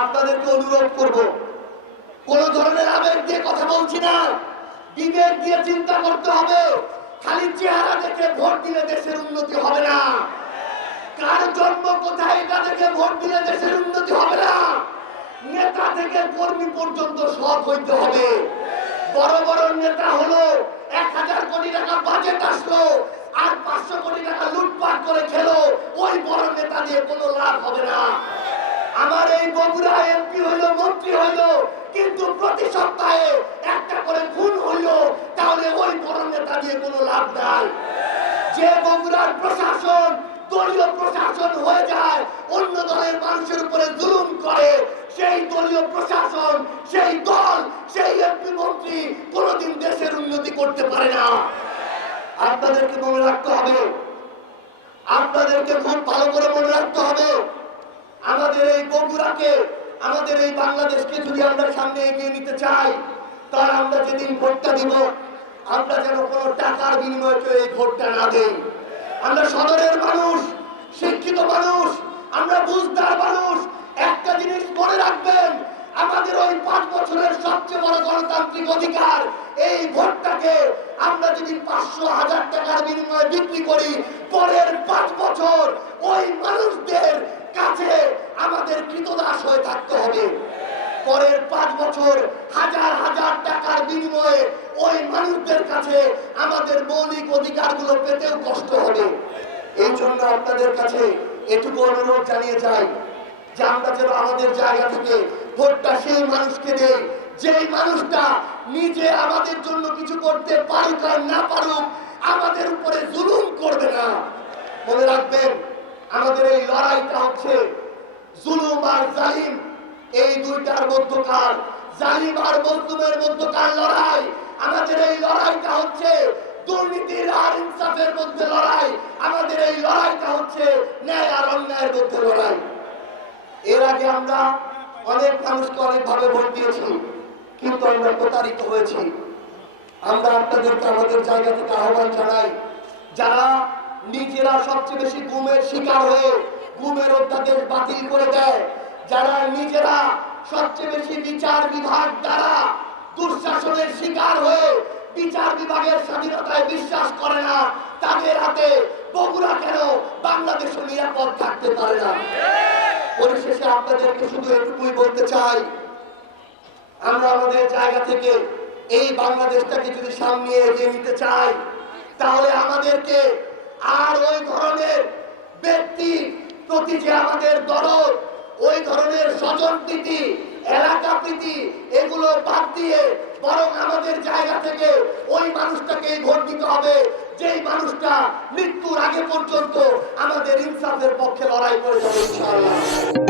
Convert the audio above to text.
আপনাদেরকে অনুরোধ করব, কোন ধরনের আবেগ দিয়ে কথা বলছি না, বিবেক দিয়ে চিন্তা করতে হবে। খালি চেহারা দেখে ভোট দিলে দেশের উন্নতি হবে না। কার জন্ম কোথায় এটা দেখে ভোট দিলে দেশের উন্নতি হবে না। নেতা থেকে কর্মী পর্যন্ত সৎ হইতে হবে। বড় বড় নেতা হলো 1000 কোটি টাকা বাজেট আসলো আর 500 কোটি টাকা লুটপাট করে খেলো, ওই বড় নেতা দিয়ে কোনো লাভ হবে না। আমার এই বগুড়া এমপি হইলো, মন্ত্রী হইলো, কিন্তু প্রতি সপ্তাহে একটা করে খুন হইলো, তাহলে ওই বড় নেতা দিয়ে কোনো লাভ নাই। যে বগুড়ার প্রশাসন দলীয় প্রশাসন হয়ে যায়, অন্য দলের মানুষের উপরে জুলুম করে, সেই দলীয় প্রশাসন, সেই দল, সেই এমপি মন্ত্রী কোনোদিন দেশের উন্নতি করতে পারে না। আপনাদেরকে মনে রাখতে হবে, আপনাদেরকে খুব ভালো করে মনে রাখতে হবে, আমাদের এই বগুড়াকে, আমাদের এই বাংলাদেশকে যদি আমরা সামনে এগিয়ে নিতে চাই, তাহলে আমরা যেদিন ভোটটা দিব, আমরা যেন কোনো টাকার বিনিময়ে কেউ এই ভোটটা না দেই। আমরা সদরের মানুষ, শিক্ষিত মানুষ, আমরা বুঝদার মানুষ। একটা জিনিস মনে রাখবেন, আমাদের ওই 5 বছরের সবচেয়ে বড় গণতান্ত্রিক অধিকার এই ভোটটাকে আমরা যদি 500,000 টাকার বিনিময়ে বিক্রি করি, পরের 5 বছর ওই মানুষদের কাছে আমাদের কৃতদাস হয়ে থাকতে হবে। পরের 5 বছর হাজার হাজার টাকার বিনিময়ে ওই মানুষদের কাছে আমাদের মৌলিক অধিকারগুলো পেতেও কষ্ট হবে। এই জন্য আপনাদের কাছে এটুকু অনুরোধ জানিয়ে যাই যে আমরা যেন আমাদের জায়গা থেকে ভোটটা সেই মানুষকে দেই, যেই মানুষটা নিজে আমাদের জন্য কিছু করতে পারুক আর না পারুক, আমাদের উপরে জুলুম করবে না। মনে রাখবেন, আমাদের এই লড়াইটা হচ্ছে জুলুম আর জালিম, এই দুইটার মধ্যকার, জালিম আর মজলুমের মধ্যকার লড়াই। আমাদের এই লড়াইটা হচ্ছে দুর্নীতির আর ইনসাফের মধ্যে লড়াই। আমাদের এই লড়াইটা হচ্ছে ন্যায় আর অন্যায়ের মধ্যে লড়াই। এর আগে আমরা অনেক মানুষকে অনেকভাবে ভোট দিয়েছি, কিন্তু আমরা প্রতারিত হয়েছি। আমরা আপনাদেরকে আমাদের জায়গা থেকে আহ্বান জানাই, যারা নিজেরা সবচেয়ে বেশি গুমের শিকার হয়ে গুমের অধ্যাদেশ বাতিল করে দেয়, যারা নিজেরা সবচেয়ে বেশি বিচার বিভাগ দ্বারা দুঃশাসনের শিকার হয়ে বিচার বিভাগের স্বাধীনতায় বিশ্বাস করে না, তাদের হাতে বগুড়া কেন বাংলাদেশও নিরাপদ থাকতে পারে না। পরিশেষে আপনাদেরকে শুধু এটুকুই বলতে চাই, আমরা আমাদের জায়গা থেকে এই বাংলাদেশটাকে যদি সামনে এগিয়ে নিতে চাই, তাহলে আমাদেরকে আর ওই ধরনের ব্যক্তি প্রতি যে আমাদের দরদ, ওই ধরনের স্বজন প্রীতি, এলাকা প্রীতি, এগুলো বাদ দিয়ে বরং আমাদের জায়গা থেকে ওই মানুষটাকে ভোট দিতে হবে, যেই মানুষটা মৃত্যুর আগে পর্যন্ত আমাদের ইনসাফের পক্ষে লড়াই করে যাবে ইনশাআল্লাহ।